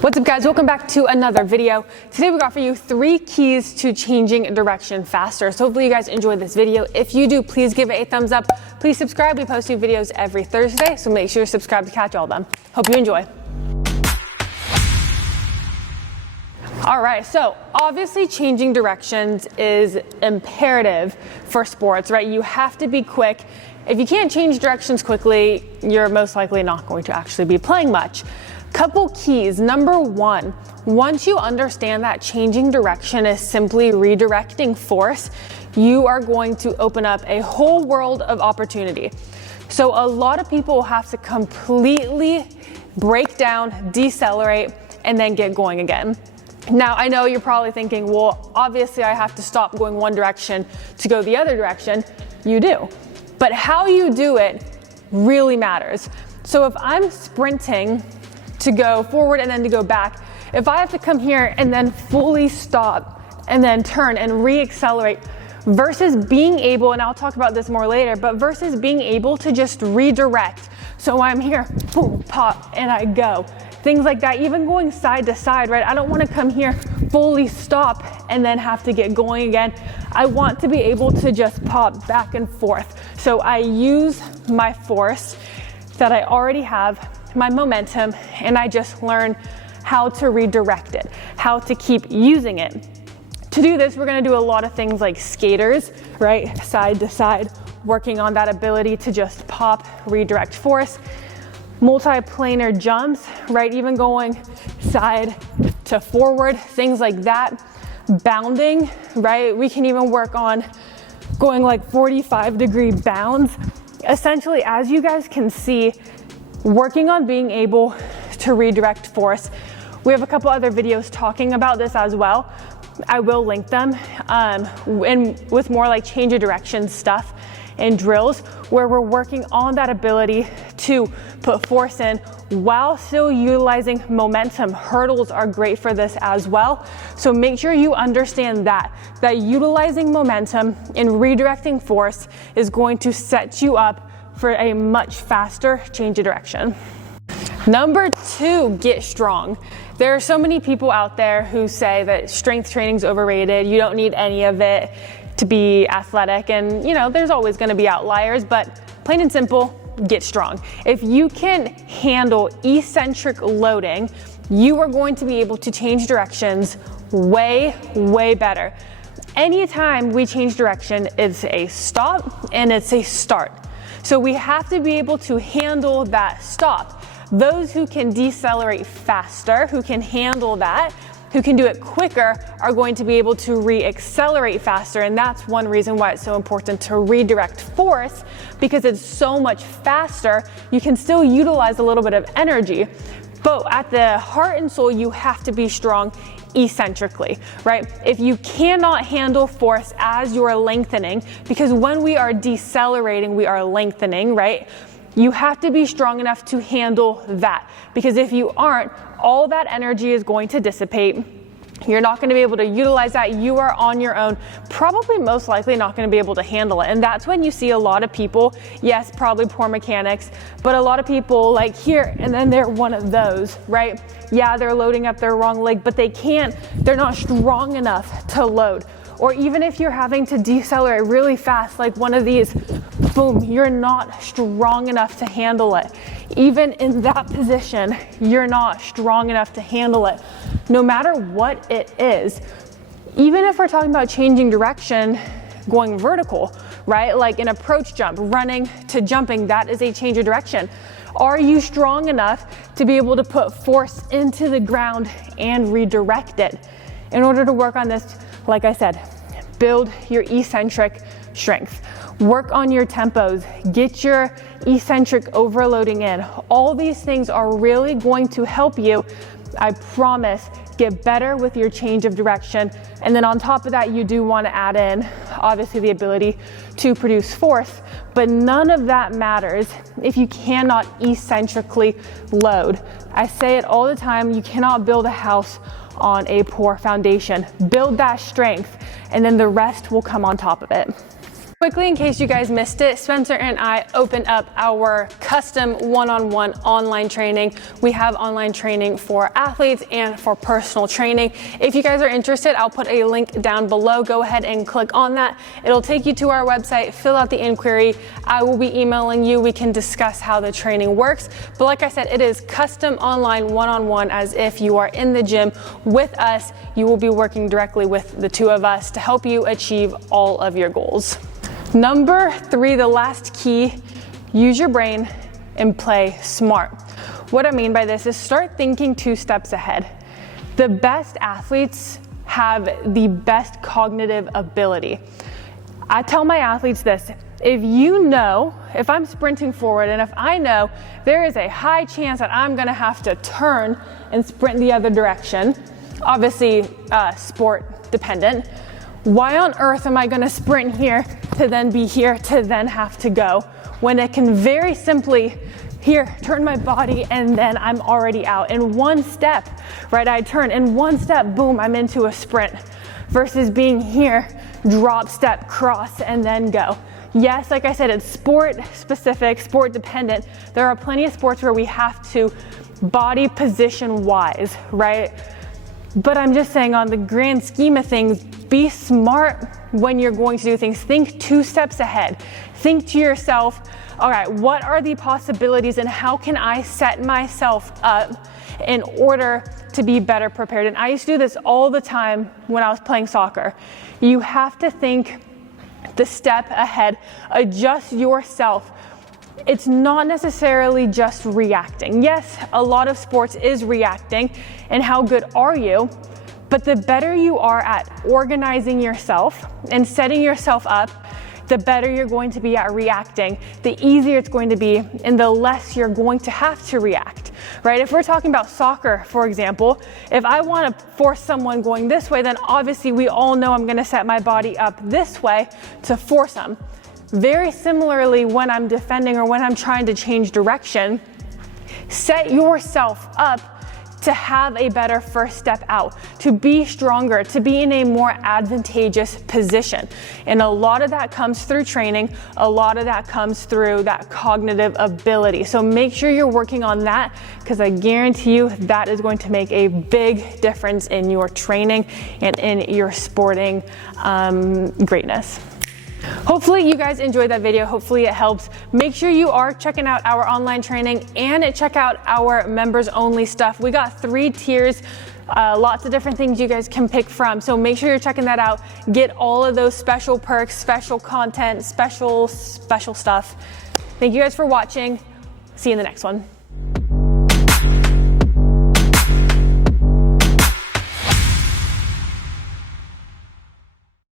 What's up guys, welcome back to another video. Today we got for you 3 keys to changing direction faster. So hopefully you guys enjoyed this video. If you do, please give it a thumbs up. Please subscribe. We post new videos every Thursday, so make sure to subscribe to catch all of them. Hope you enjoy. All right, so obviously changing directions is imperative for sports, right? You have to be quick. If you can't change directions quickly, you're most likely not going to actually be playing much. Couple keys. Number 1, once you understand that changing direction is simply redirecting force, you are going to open up a whole world of opportunity. So a lot of people have to completely break down, decelerate, and then get going again. Now, I know you're probably thinking, well, obviously I have to stop going one direction to go the other direction. You do. But how you do it really matters. So if I'm sprinting to go forward and then to go back, if I have to come here and then fully stop and then turn and re-accelerate versus being able, and I'll talk about this more later, but versus being able to just redirect. So I'm here, boom, pop, and I go. Things like that, even going side to side, right? I don't want to come here, fully stop, and then have to get going again. I want to be able to just pop back and forth. So I use my force that I already have, my momentum, and I just learn how to redirect it, how to keep using it. To do this, we're going to do a lot of things like skaters, right? Side to side, working on that ability to just pop, redirect force. Multi-planar jumps, right? Even going side to forward, things like that. Bounding, right? We can even work on going like 45-degree bounds. Essentially, as you guys can see, working on being able to redirect force. We have a couple other videos talking about this as well. I will link them, and with more like change of direction stuff and drills where we're working on that ability to put force in while still utilizing momentum. Hurdles are great for this as well. So make sure you understand that utilizing momentum and redirecting force is going to set you up for a much faster change of direction. Number 2, get strong. There are so many people out there who say that strength training is overrated. You don't need any of it to be athletic. And you know, there's always going to be outliers, but plain and simple, get strong. If you can handle eccentric loading, you are going to be able to change directions way, way better. Anytime we change direction, it's a stop and it's a start. So we have to be able to handle that stop. Those who can decelerate faster, who can handle that, who can do it quicker, are going to be able to re-accelerate faster. And that's one reason why it's so important to redirect force, because it's so much faster. You can still utilize a little bit of energy, but at the heart and soul, you have to be strong eccentrically, right? If you cannot handle force as you're lengthening, because when we are decelerating, we are lengthening, right? You have to be strong enough to handle that, because if you aren't, all that energy is going to dissipate. You're not going to be able to utilize that. You are on your own, probably most likely not going to be able to handle it. And that's when you see a lot of people, yes, probably poor mechanics, but a lot of people like here, and then they're one of those, right? Yeah, they're loading up their wrong leg, but they're not strong enough to load. Or even if you're having to decelerate really fast, like one of these, boom, you're not strong enough to handle it. Even in that position, you're not strong enough to handle it. No matter what it is, even if we're talking about changing direction, going vertical, right? Like an approach jump, running to jumping, that is a change of direction. Are you strong enough to be able to put force into the ground and redirect it? In order to work on this, like I said, build your eccentric strength. Work on your tempos, get your eccentric overloading in. All these things are really going to help you, I promise, get better with your change of direction. And then on top of that, you do want to add in, obviously, the ability to produce force, but none of that matters if you cannot eccentrically load. I say it all the time, you cannot build a house on a poor foundation. Build that strength, and then the rest will come on top of it. Quickly, in case you guys missed it, Spencer and I opened up our custom one-on-one online training. We have online training for athletes and for personal training. If you guys are interested, I'll put a link down below. Go ahead and click on that. It'll take you to our website, fill out the inquiry. I will be emailing you. We can discuss how the training works. But like I said, it is custom online one-on-one, as if you are in the gym with us. You will be working directly with the two of us to help you achieve all of your goals. Number 3, the last key, use your brain and play smart. What I mean by this is start thinking 2 steps ahead. The best athletes have the best cognitive ability. I tell my athletes this: if I'm sprinting forward and if I know there is a high chance that I'm gonna have to turn and sprint the other direction, obviously sport dependent, why on earth am I gonna sprint here to then be here to then have to go, when it can very simply here turn my body and then I'm already out in 1 step, right? I turn in 1 step, boom, I'm into a sprint, versus being here, drop, step, cross, and then go. Yes, like I said, it's sport specific, sport dependent. There are plenty of sports where we have to body position wise, right? But I'm just saying, on the grand scheme of things, be smart when you're going to do things. Think 2 steps ahead. Think to yourself, all right, what are the possibilities and how can I set myself up in order to be better prepared? And I used to do this all the time when I was playing soccer. You have to think the step ahead, adjust yourself. It's not necessarily just reacting. Yes, a lot of sports is reacting, and how good are you? But the better you are at organizing yourself and setting yourself up, the better you're going to be at reacting, the easier it's going to be, and the less you're going to have to react, right? If we're talking about soccer, for example, if I want to force someone going this way, then obviously we all know I'm going to set my body up this way to force them. Very similarly, when I'm defending or when I'm trying to change direction, set yourself up to have a better first step out, to be stronger, to be in a more advantageous position. And a lot of that comes through training. A lot of that comes through that cognitive ability. So make sure you're working on that, because I guarantee you that is going to make a big difference in your training and in your sporting greatness. Hopefully you guys enjoyed that video. Hopefully it helps. Make sure you are checking out our online training and check out our members only stuff. We got 3 tiers, lots of different things you guys can pick from. So make sure you're checking that out. Get all of those special perks, special content, special stuff. Thank you guys for watching. See you in the next one.